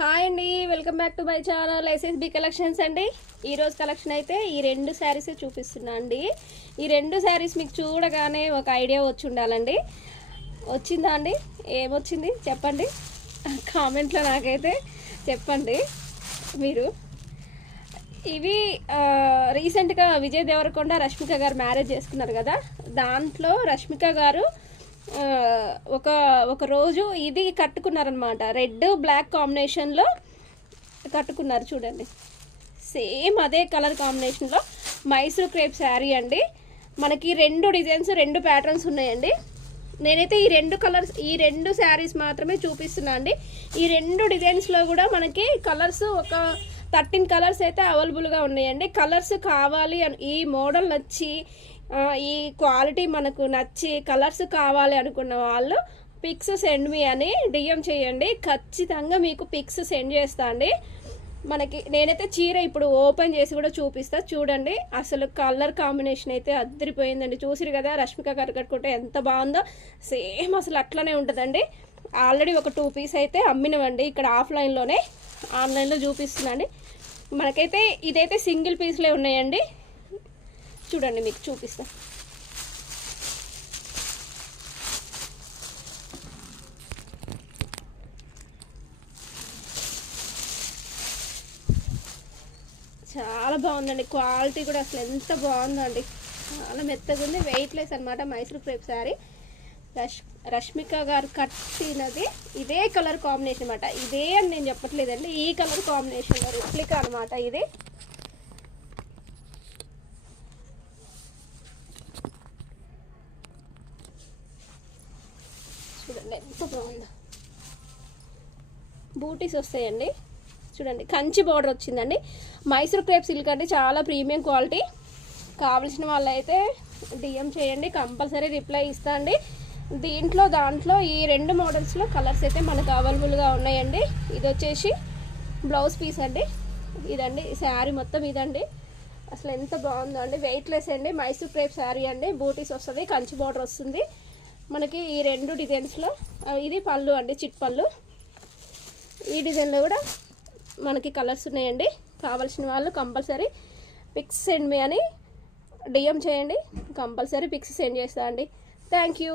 Hi అండి, welcome back to my channel SSB collections అండి. ఈరోజు కలెక్షన్ అయితే ఈ రెండు శారీస్ చూపిస్తున్నా అండి. ఈ రెండు శారీస్ మీకు చూడగానే ఒక ఐడియా వచ్చి ఉండాలండి. వచ్చిందా అండి? ఏమొచ్చింది చెప్పండి కామెంట్లో, నాకైతే చెప్పండి మీరు. ఇవి రీసెంట్గా విజయ్ దేవరకొండ రష్మిక గారు మ్యారేజ్ చేసుకున్నారు కదా, దాంట్లో రష్మిక గారు ఒక రోజు ఇది కట్టుకున్నారనమాట. రెడ్ బ్లాక్ కాంబినేషన్లో కట్టుకున్నారు చూడండి. సేమ్ అదే కలర్ కాంబినేషన్లో మైసూర్ క్రేప్ శారీ అండి. మనకి రెండు డిజైన్స్, రెండు ప్యాటర్న్స్ ఉన్నాయండి. నేనైతే ఈ రెండు శారీస్ మాత్రమే చూపిస్తున్నా అండి. ఈ రెండు డిజైన్స్లో కూడా మనకి కలర్స్ ఒక 13 కలర్స్ అయితే అవైలబుల్గా ఉన్నాయండి. కలర్స్ కావాలి అని, ఈ మోడల్ నచ్చి, ఈ క్వాలిటీ మనకు నచ్చి కలర్స్ కావాలి అనుకున్న వాళ్ళు పిక్స్ సెండ్ మీ అని డిఎం చేయండి. ఖచ్చితంగా మీకు పిక్స్ సెండ్ చేస్తా అండి. మనకి నేనైతే చీర ఇప్పుడు ఓపెన్ చేసి కూడా చూపిస్తా చూడండి. అసలు కలర్ కాంబినేషన్ అయితే అద్దరిపోయిందండి. చూసిరు కదా రష్మిక గారు కట్టుకుంటే ఎంత బాగుందో, సేమ్ అసలు అట్లనే ఉంటుందండి. ఆల్రెడీ ఒక 2 పీస్ అయితే అమ్మినవండి ఇక్కడ ఆఫ్లైన్లోనే. ఆన్లైన్లో చూపిస్తున్నాండి. మనకైతే ఇదైతే సింగిల్ పీస్లే ఉన్నాయండి. చూడండి మీకు చూపిస్తా. చాలా బాగుందండి, క్వాలిటీ కూడా అసలు ఎంత బాగుందండి. చాలా మెత్తగా ఉంది, వెయిట్లెస్ అనమాట. మైసూర్ క్రేప్ శారీ రష్మిక గారు కట్టినది ఇదే కలర్ కాంబినేషన్ అనమాట. ఇదే అని నేను చెప్పట్లేదండి, ఈ కలర్ కాంబినేషన్లో రిప్లికా అనమాట ఇది. చూడండి ఎంత బాగుందో. బూటీస్ వస్తాయండి చూడండి. కంచి బార్డర్ వచ్చిందండి. మైసూర్ క్రేప్ సిల్క్ అంటే చాలా ప్రీమియం క్వాలిటీ. కావలసిన వాళ్ళైతే డిఎం చేయండి, కంపల్సరీ రిప్లై ఇస్తా అండి. దాంట్లో ఈ రెండు మోడల్స్లో కలర్స్ అయితే మనకు అవైలబుల్గా ఉన్నాయండి. ఇది వచ్చేసి బ్లౌజ్ పీస్ అండి. ఇదండి శారీ మొత్తం ఇదండి. అసలు ఎంత బాగుందో అండి, వెయిట్లెస్ అండి. మైసూర్ క్రేప్ శారీ అండి. బూటీస్ వస్తుంది, కంచి బార్డర్ వస్తుంది మనకి ఈ రెండు డిజైన్స్లో. ఇది పళ్ళు అండి, చిట్ పళ్ళు. ఈ డిజైన్లో కూడా మనకి కలర్స్ ఉన్నాయండి. కావాల్సిన వాళ్ళు కంపల్సరీ పిక్స్ సెండ్ మీ అని డిఎం చేయండి, కంపల్సరీ పిక్స్ సెండ్ చేస్తా అండి. Thank you.